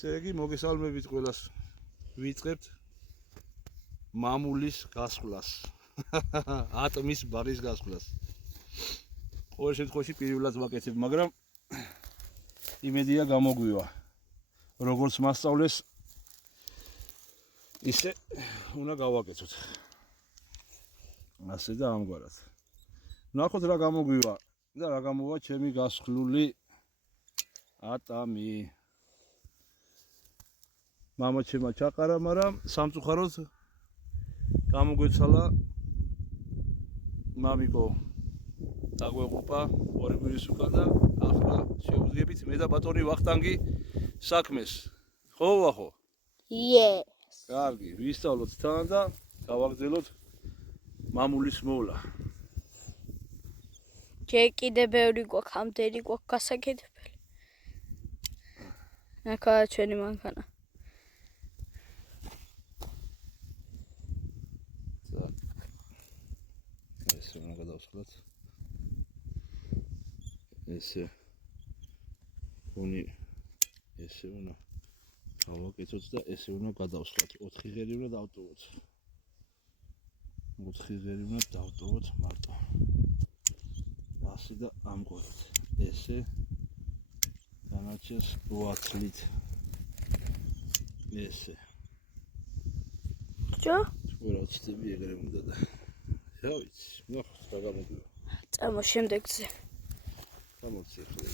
ესე იგი მოგესალმებით ყველას. ვიწყებთ მამულის გასვლას. ატმის ბარის გასვლას. ყოველ შემთხვევაში პირველად ვაკეთებ, მაგრამ იმედია გამოგვივა. როგორც მასწავლეს, ისე უნდა გავაკეთოთ. ასე და ამგვარად. ნახოთ რა გამოგვივა და რა გამოვა ჩემი გასხლული ატამი. მამა ჩემა ჩაყარა, მაგრამ სამწუხაროდ გამოგვეცალა მამიკო დაგვეღუპა ორი კვირის უკან და ახლა შევუძლიებით მე და ბატონი ვახტანგი საქმეს. ხო ვახო? Yes. კარგი, ვისწავლოთ თან და გავაგრძელოთ მამულის მოვლა. ჯერ კიდე ბევრი გვაქვს, ამდენი გვაქვს გასაკეთებელი. ახლა ჩვენი მანქანა. ესე უნდა გადავსხლოთ. ესე ესე უნდა გავაკეთოთ და ესე უნდა გადავსხლოთ. 4 ღერი უნდა დავტოვოთ. 4 ღერი უნდა დავტოვოთ მარტო. ასე და ამგვარად. ესე დანარჩენს ვათლით. ესე. ჯო? რა ვცდები ეგრე უნდა და. რა ვიცი, ნახოთ რა გამოგვივა. წამო შემდეგზე. გამოცი ახლა.